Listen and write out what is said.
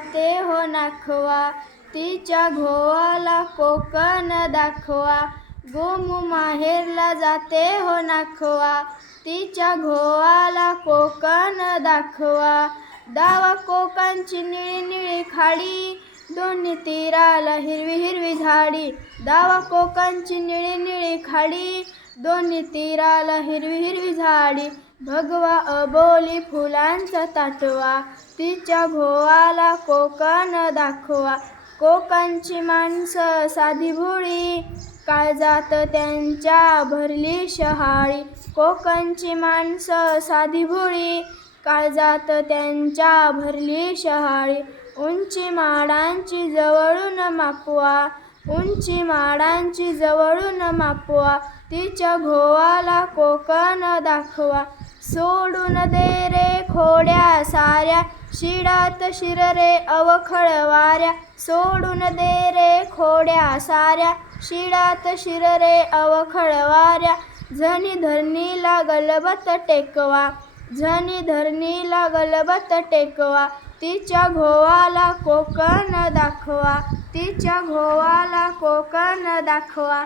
जाते हो नाखवा, तिच्या घोवाला कोकण दाखवा. गोमू माहेरला जाते हो नाखवा, तिच्या घोवाला कोकण दाखवा. दावा कोकणची निळी निळी खाडी, दोन्ही तीराला हिरवी हिरवी झाडी. दावा कोकणची निळी निळी खाडी, दोन्ही तीराला हिरवी हिरवी झाडी. भगवा अबोली फुलांचा ताटवा, तिच्या घोवाला कोकण दाखवा. कोकणची माणसं साधी भोळी, काळजात त्यांच्या भरली शहाळी. कोकणची माणसं साधी भोळी, काळजात त्यांच्या भरली शहाळी. उंची माडांची जवळून मापवा, उंची माडांची जवळून मापवा. तिच्या घोवाला कोकण दाखवा. सोडून दे रे खोड्या साऱ्या, शिडात शिररे अवखळ वाऱ्या. सोडून दे रे खोड्या साऱ्या, शिडात शिररे अवखळ वाऱ्या. झणी धरणीला गलबत टेकवा, झणी धरणीला गलबत टेकवा. तिच्या घोवाला कोकण दाखवा, तिच्या घोवाला कोकण दाखवा.